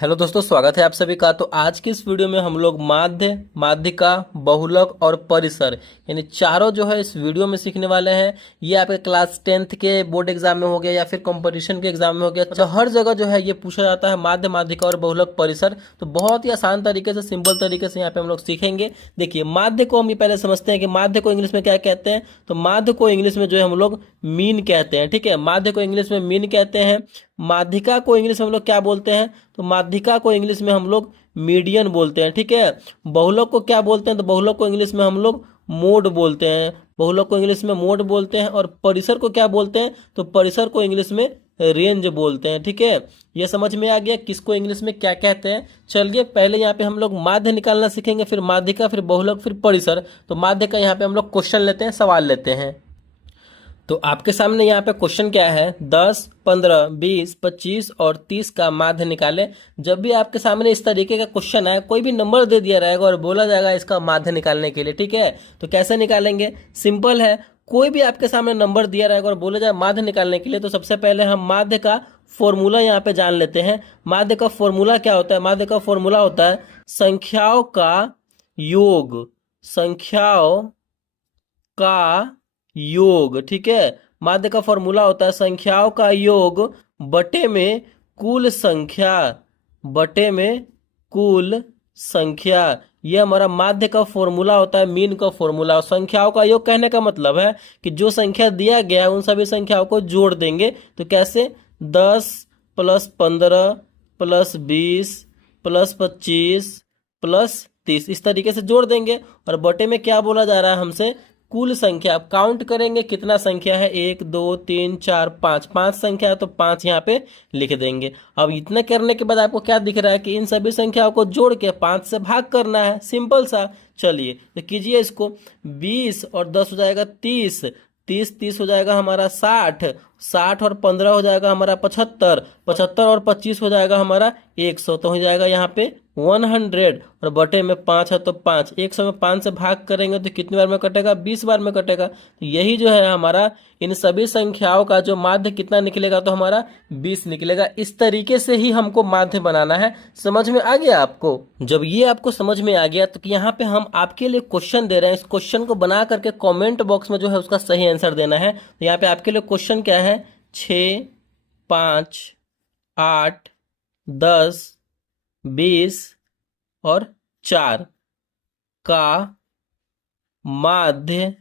Hello दोस्तों, स्वागत है आप सभी का। तो आज की इस वीडियो में हम लोग माध्य, माध्यिका, बहुलक और परिसर यानी चारों जो है इस वीडियो में सीखने वाले हैं। ये आपके क्लास 10th के बोर्ड एग्जाम में हो गया या फिर कंपटीशन के एग्जाम में हो गया, तो हर जगह जो है ये पूछा जाता है माध्य, माध्यिका और बहुलक परिसर। तो बहुत ही आसान तरीके से, सिंपल तरीके से यहाँ पे हम लोग सीखेंगे। देखिए, माध्य को हम ये पहले समझते हैं कि माध्य को इंग्लिश में क्या कहते हैं। तो माध्य को इंग्लिश में जो है हम लोग मीन कहते हैं। ठीक है, माध्य को इंग्लिश में मीन कहते हैं। माध्यिका को इंग्लिश में हम लोग क्या बोलते हैं? तो माध्यिका को इंग्लिश में हम लोग मीडियन बोलते हैं। ठीक है, बहुलक को क्या बोलते हैं? तो बहुलक को इंग्लिश में हम लोग मोड बोलते हैं। बहुलक को इंग्लिश में मोड बोलते हैं। और परिसर को क्या बोलते हैं? तो परिसर को इंग्लिश में रेंज बोलते हैं। ठीक है, ये समझ में आ गया किसको इंग्लिश में क्या कहते हैं। चलिए, पहले यहाँ पे हम लोग माध्य निकालना सीखेंगे, फिर माध्यिका, फिर बहुलक, फिर परिसर। तो माध्य का यहाँ पे हम लोग क्वेश्चन लेते हैं, सवाल लेते हैं। तो आपके सामने यहाँ पे क्वेश्चन क्या है? 10, 15, 20, 25 और 30 का माध्य निकाले। जब भी आपके सामने इस तरीके का क्वेश्चन आए, कोई भी नंबर दे दिया रहेगा और बोला जाएगा इसका माध्य निकालने के लिए। ठीक है, तो कैसे निकालेंगे? सिंपल है। कोई भी आपके सामने नंबर दिया रहेगा और बोला जाए माध्य निकालने के लिए, तो सबसे पहले हम माध्य का फॉर्मूला यहाँ पे जान लेते हैं। माध्य का फॉर्मूला क्या होता है? माध्य का फॉर्मूला होता है संख्याओं का योग। संख्याओं का योग। ठीक है, माध्य का फॉर्मूला होता है संख्याओं का योग बटे में कुल संख्या। बटे में कुल संख्या, ये हमारा माध्य का फॉर्मूला होता है, मीन का फॉर्मूला। संख्याओं का योग कहने का मतलब है कि जो संख्या दिया गया है उन सभी संख्याओं को जोड़ देंगे। तो कैसे? 10 प्लस 15 प्लस 20 प्लस 25 प्लस 30, इस तरीके से जोड़ देंगे। और बटे में क्या बोला जा रहा है हमसे? कुल संख्या। अब काउंट करेंगे कितना संख्या है, 1 2 3 4 5, 5 संख्या है तो 5 यहाँ पे लिख देंगे। अब इतना करने के बाद आपको क्या दिख रहा है कि इन सभी संख्याओं को जोड़ के 5 से भाग करना है, सिंपल सा। चलिए तो कीजिए इसको। 20 और 10 हो जाएगा 30, 30 हो जाएगा हमारा 60, 60 और 15 हो जाएगा हमारा 75, 75 और 25 हो जाएगा हमारा 100, तो हो जाएगा यहाँ पे 100। और बटे में 5 है तो 5, 100 में 5 से भाग करेंगे तो कितनी बार में कटेगा? 20 बार में कटेगा। तो यही जो है हमारा इन सभी संख्याओं का जो माध्य कितना निकलेगा? तो हमारा 20 निकलेगा। इस तरीके से ही हमको माध्य बनाना है। समझ में आ गया आपको? जब ये आपको समझ में आ गया तो यहाँ पे हम आपके लिए क्वेश्चन दे रहे हैं। इस क्वेश्चन को बना करके कॉमेंट बॉक्स में जो है उसका सही आंसर देना है। तो यहाँ पे आपके लिए क्वेश्चन क्या है? 6, 5, 8, 10, 20 और 4 का माध्य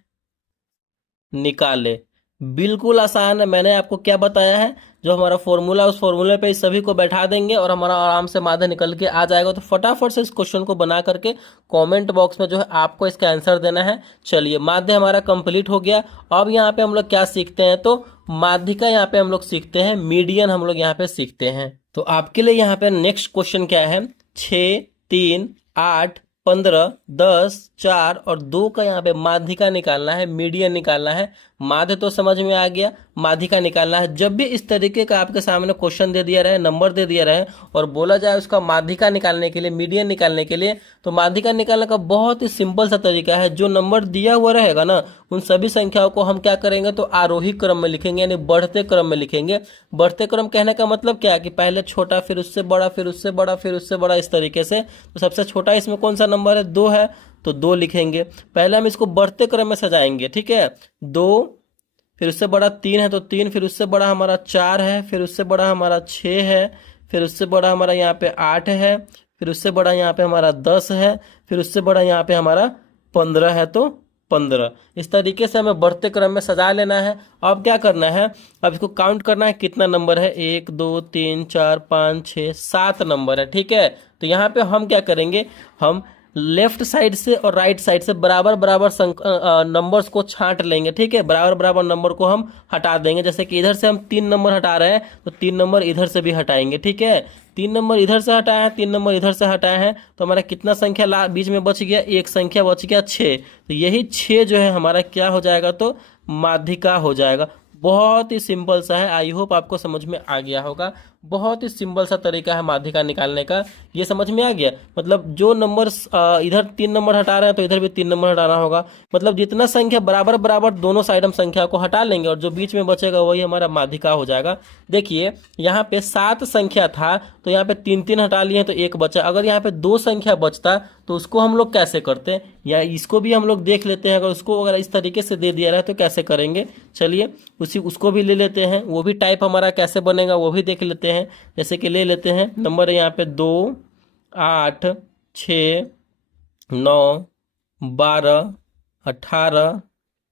निकाले। बिल्कुल आसान है। मैंने आपको क्या बताया है? जो हमारा फॉर्मूला, उस फॉर्मूले पे इस सभी को बैठा देंगे और हमारा आराम से माध्य निकल के आ जाएगा। तो फटाफट से इस क्वेश्चन को बना करके कमेंट बॉक्स में जो है आपको इसका आंसर देना है। चलिए, माध्य हमारा कंप्लीट हो गया। अब यहाँ पे हम लोग क्या सीखते हैं? तो माध्यिका यहाँ पे हम लोग सीखते हैं, मीडियन हम लोग यहाँ पे सीखते हैं। तो आपके लिए यहाँ पे नेक्स्ट क्वेश्चन क्या है? 6, 3, 8, 15, 10, 4 और 2 का यहाँ पे माध्यिका निकालना है, मीडियन निकालना है। माध्य तो समझ में आ गया, माध्यिका निकालना है। जब भी इस तरीके का आपके सामने क्वेश्चन दे दिया रहे, नंबर दे दिया रहे और बोला जाए उसका माध्यिका निकालने के लिए, मीडियन निकालने के लिए, तो माध्यिका निकालने का बहुत ही सिंपल सा तरीका है। जो नंबर दिया हुआ रहेगा ना, उन सभी संख्याओं को हम क्या करेंगे? तो आरोही क्रम में लिखेंगे, यानी बढ़ते क्रम में लिखेंगे। बढ़ते क्रम कहने का मतलब क्या है? कि पहले छोटा, फिर उससे बड़ा, फिर उससे बड़ा, फिर उससे बड़ा, इस तरीके से। तो सबसे छोटा इसमें कौन सा नंबर है? 2 है, तो 2 लिखेंगे। पहले हम इसको बढ़ते क्रम में सजाएंगे। ठीक है, 2, फिर उससे बड़ा 3 है तो 3, फिर उससे बड़ा हमारा 4 है, फिर उससे बड़ा हमारा 6 है, फिर उससे बड़ा हमारा यहाँ पे 8 है, फिर उससे बड़ा यहाँ पे हमारा 10 है, फिर उससे बड़ा यहाँ पे हमारा 15 है तो 15। इस तरीके से हमें बढ़ते क्रम में सजा लेना है। अब क्या करना है? अब इसको काउंट करना है कितना नंबर है। 1 2 3 4 5 6 7 नंबर है। ठीक है, तो यहाँ पे हम क्या करेंगे? हम लेफ्ट साइड से और राइट साइड से बराबर बराबर नंबर्स को छांट लेंगे। ठीक है, बराबर बराबर नंबर को हम हटा देंगे। जैसे कि इधर से हम 3 नंबर हटा रहे हैं तो 3 नंबर इधर से भी हटाएंगे। ठीक है, 3 नंबर इधर से हटाए हैं, 3 नंबर इधर से हटाए हैं, तो हमारा कितना संख्या बीच में बच गया? एक संख्या बच गया, 6। तो यही 6 जो है हमारा क्या हो जाएगा? तो माध्यिका हो जाएगा। बहुत ही सिंपल सा है। आई होप आपको समझ में आ गया होगा। बहुत ही सिंपल सा तरीका है माध्यिका निकालने का। ये समझ में आ गया? मतलब जो नंबर इधर 3 नंबर हटा रहे हैं तो इधर भी 3 नंबर हटाना होगा। मतलब जितना संख्या बराबर बराबर दोनों साइड हम संख्या को हटा लेंगे और जो बीच में बचेगा वही हमारा माध्यिका हो जाएगा। देखिए यहाँ पे 7 संख्या था तो यहाँ पे 3 हटा लिए तो 1 बचा। अगर यहाँ पे 2 संख्या बचता तो उसको हम लोग कैसे करते, या इसको भी हम लोग देख लेते हैं। अगर उसको अगर इस तरीके से दे दिया रहा है तो कैसे करेंगे, चलिए उसको भी ले लेते हैं। वो भी टाइप हमारा कैसे बनेगा वो भी देख लेते हैं। जैसे कि ले लेते हैं नंबर है यहाँ पे 2, 8, 6, 9, 12, 18,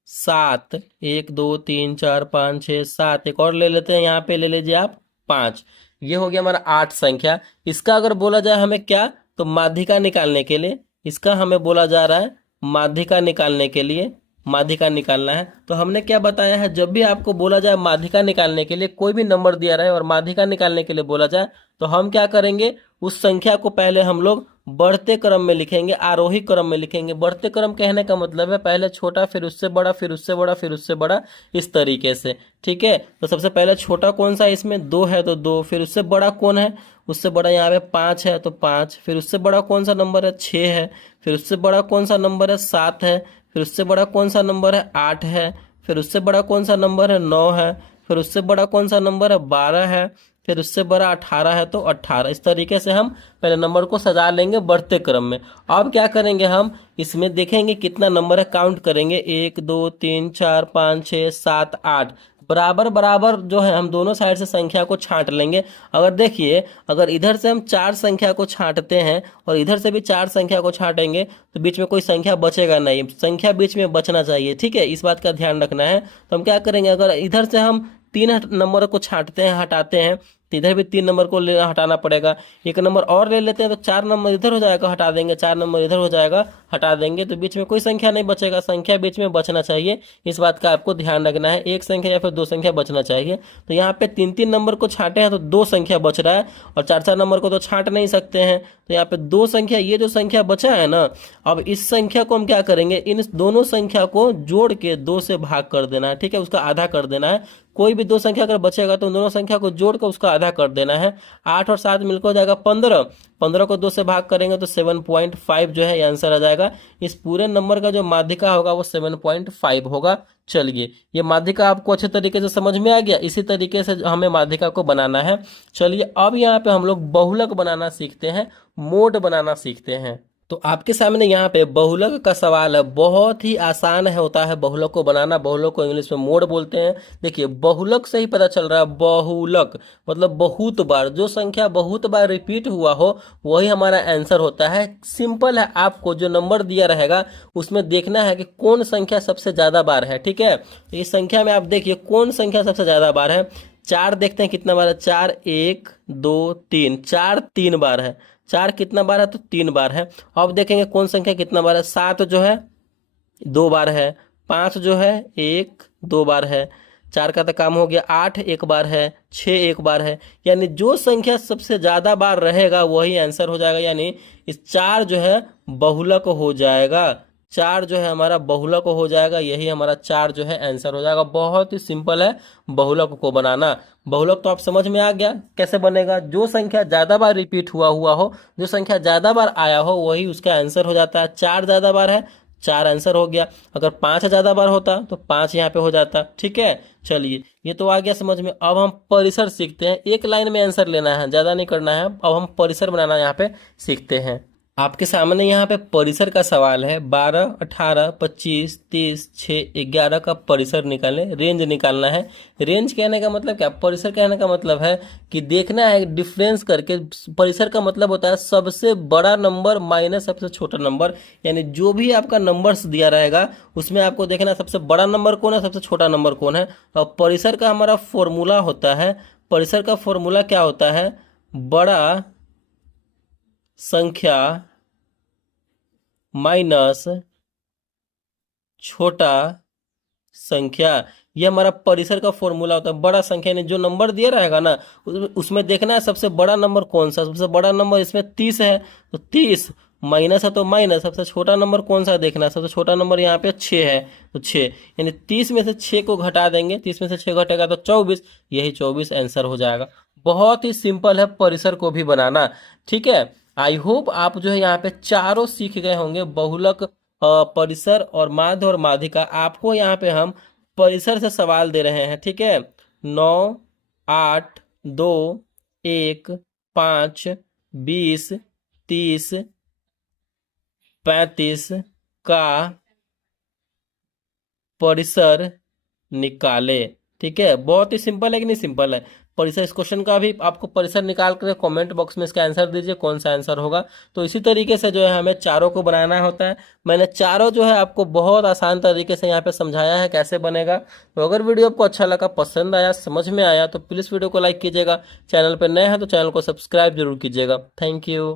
7, 1 2 3 4 5 6 7। एक और ले लेते हैं, यहाँ पे ले लीजिए आप 5। ये हो गया हमारा 8 संख्या। इसका अगर बोला जाए हमें क्या, तो माध्यिका निकालने के लिए, इसका हमें बोला जा रहा है माध्यिका निकालने के लिए, माध्यिका निकालना है। तो हमने क्या बताया है, जब भी आपको बोला जाए माध्यिका निकालने के लिए, कोई भी नंबर दिया रहे और माध्यिका निकालने के लिए बोला जाए, तो हम क्या करेंगे, उस संख्या को पहले हम लोग बढ़ते क्रम में लिखेंगे, आरोही क्रम में लिखेंगे। बढ़ते क्रम कहने का मतलब है पहले छोटा, फिर उससे बड़ा, फिर उससे बड़ा, फिर उससे बड़ा, इस तरीके से। ठीक है, तो सबसे पहले छोटा कौन सा है, इसमें 2 है तो 2। फिर उससे बड़ा कौन है, उससे बड़ा यहाँ पे 5 है तो 5। फिर उससे बड़ा कौन सा नंबर है, 6 है। फिर उससे बड़ा कौन सा नंबर है, 7 है। फिर उससे बड़ा कौन सा नंबर है, 8 है। फिर उससे बड़ा कौन सा नंबर है, 9 है। फिर उससे बड़ा कौन सा नंबर है, 12 है। फिर उससे बड़ा 18 है तो 18। इस तरीके से हम पहले नंबर को सजा लेंगे बढ़ते क्रम में। अब क्या करेंगे, हम इसमें देखेंगे कितना नंबर है, काउंट करेंगे 1 2 3 4 5 6 7 8। बराबर बराबर जो है हम दोनों साइड से संख्या को छांट लेंगे। अगर देखिए, अगर इधर से हम 4 संख्या को छांटते हैं और इधर से भी 4 संख्या को छांटेंगे तो बीच में कोई संख्या बचेगा नहीं, संख्या बीच में बचना चाहिए। ठीक है, इस बात का ध्यान रखना है। तो हम क्या करेंगे, अगर इधर से हम 3 नंबर को छांटते हैं, हटाते हैं, तो इधर भी 3 नंबर को हटाना पड़ेगा। 1 नंबर और ले लेते हैं तो 4 नंबर इधर हो जाएगा, हटा देंगे। 4 नंबर इधर हो जाएगा, हटा देंगे। तो बीच में कोई संख्या नहीं बचेगा, संख्या बीच में बचना चाहिए। इस बात का आपको ध्यान रखना है, एक संख्या या फिर 2 संख्या बचना चाहिए। तो यहाँ पे 3 नंबर को छांटे हैं तो 2 संख्या बच रहा है, और 4 नंबर को तो छांट नहीं सकते हैं। तो यहाँ पे 2 संख्या, ये जो संख्या बचा है ना, अब इस संख्या को हम क्या करेंगे, इन दोनों संख्या को जोड़ के 2 से भाग कर देना है। ठीक है, उसका आधा कर देना है। कोई भी 2 संख्या अगर बचेगा तो उन दोनों संख्या को जोड़ कर उसका आधा कर देना है। 8 और 7 मिलकर हो जाएगा 15। 15 को 2 से भाग करेंगे तो 7.5 जो है ये आंसर आ जाएगा। इस पूरे नंबर का जो माध्यिका होगा वो 7.5 होगा। चलिए, ये माध्यिका आपको अच्छे तरीके से समझ में आ गया। इसी तरीके से हमें माध्यिका को बनाना है। चलिए, अब यहाँ पे हम लोग बहुलक बनाना सीखते हैं, मोड बनाना सीखते हैं। तो आपके सामने यहाँ पे बहुलक का सवाल है। बहुत ही आसान है होता है बहुलक को बनाना। बहुलक को इंग्लिश में मोड बोलते हैं। देखिए, बहुलक से ही पता चल रहा है, बहुलक मतलब बहुत बार, जो संख्या बहुत बार रिपीट हुआ हो वही हमारा आंसर होता है। सिंपल है, आपको जो नंबर दिया रहेगा उसमें देखना है कि कौन संख्या सबसे ज्यादा बार है। ठीक है, तो इस संख्या में आप देखिए कौन संख्या सबसे ज्यादा बार है। 4 देखते हैं कितना बार है, 4 1 2 3, 4 3 बार है। 4 कितना बार है, तो 3 बार है। अब देखेंगे कौन संख्या कितना बार है। 7 जो है 2 बार है। 5 जो है 1 2 बार है। 4 का तो काम हो गया। 8 1 बार है। 6 1 बार है। यानी जो संख्या सबसे ज्यादा बार रहेगा वही आंसर हो जाएगा। यानी इस 4 जो है बहुलक हो जाएगा। 4 जो है हमारा बहुलक हो जाएगा। यही हमारा 4 जो है आंसर हो जाएगा। बहुत ही सिंपल है बहुलक को बनाना। बहुलक तो आप समझ में आ गया कैसे बनेगा। जो संख्या ज्यादा बार रिपीट हुआ हो, जो संख्या ज्यादा बार आया हो वही उसका आंसर हो जाता है। 4 ज्यादा बार है, 4 आंसर हो गया। अगर 5 ज्यादा बार होता तो 5 यहाँ पे हो जाता। ठीक है, चलिए ये तो आ गया समझ में। अब हम परिसर सीखते हैं। एक लाइन में आंसर लेना है, ज्यादा नहीं करना है। अब हम परिसर बनाना यहाँ पे सीखते हैं। आपके सामने यहाँ पे परिसर का सवाल है। 12 18 25 30 6 11 का परिसर निकालें, रेंज निकालना है। रेंज कहने का मतलब क्या, परिसर कहने का मतलब है कि देखना है डिफरेंस करके। परिसर का मतलब होता है सबसे बड़ा नंबर माइनस सबसे छोटा नंबर। यानी जो भी आपका नंबर्स दिया रहेगा उसमें आपको देखना सबसे बड़ा नंबर कौन है, सबसे छोटा नंबर कौन है। और परिसर का हमारा फॉर्मूला होता है, परिसर का फॉर्मूला क्या होता है, बड़ा संख्या माइनस छोटा संख्या। ये हमारा परिसर का फॉर्मूला होता है। बड़ा संख्या ने जो नंबर दिया रहेगा ना उसमें देखना है सबसे बड़ा नंबर कौन सा। सबसे बड़ा नंबर इसमें 30 है तो 30, माइनस है तो माइनस। सबसे छोटा नंबर कौन सा देखना है, सबसे छोटा नंबर यहाँ पे 6 है तो 6। यानी 30 में से 6 को घटा देंगे, 30 में से 6 घटेगा तो 24, यही 24 आंसर हो जाएगा। बहुत ही सिंपल है परिसर को भी बनाना। ठीक है, आई होप आप जो है यहाँ पे चारों सीख गए होंगे, बहुलक, परिसर और माध्य और माध्यिका। आपको यहाँ पे हम परिसर से सवाल दे रहे हैं। ठीक है, 9, 8, 2, 1, 5, 20, 30, 35 का परिसर निकाले। ठीक है, बहुत ही सिंपल है कि नहीं? सिंपल है। परिसर, इस क्वेश्चन का भी आपको परिसर निकाल कर कमेंट बॉक्स में इसका आंसर दीजिए, कौन सा आंसर होगा। तो इसी तरीके से जो है हमें चारों को बनाना होता है। मैंने चारों जो है आपको बहुत आसान तरीके से यहाँ पे समझाया है कैसे बनेगा। तो अगर वीडियो आपको अच्छा लगा, पसंद आया, समझ में आया, तो प्लीज़ वीडियो को लाइक कीजिएगा। चैनल पर नए हैं तो चैनल को सब्सक्राइब जरूर कीजिएगा। Thank you.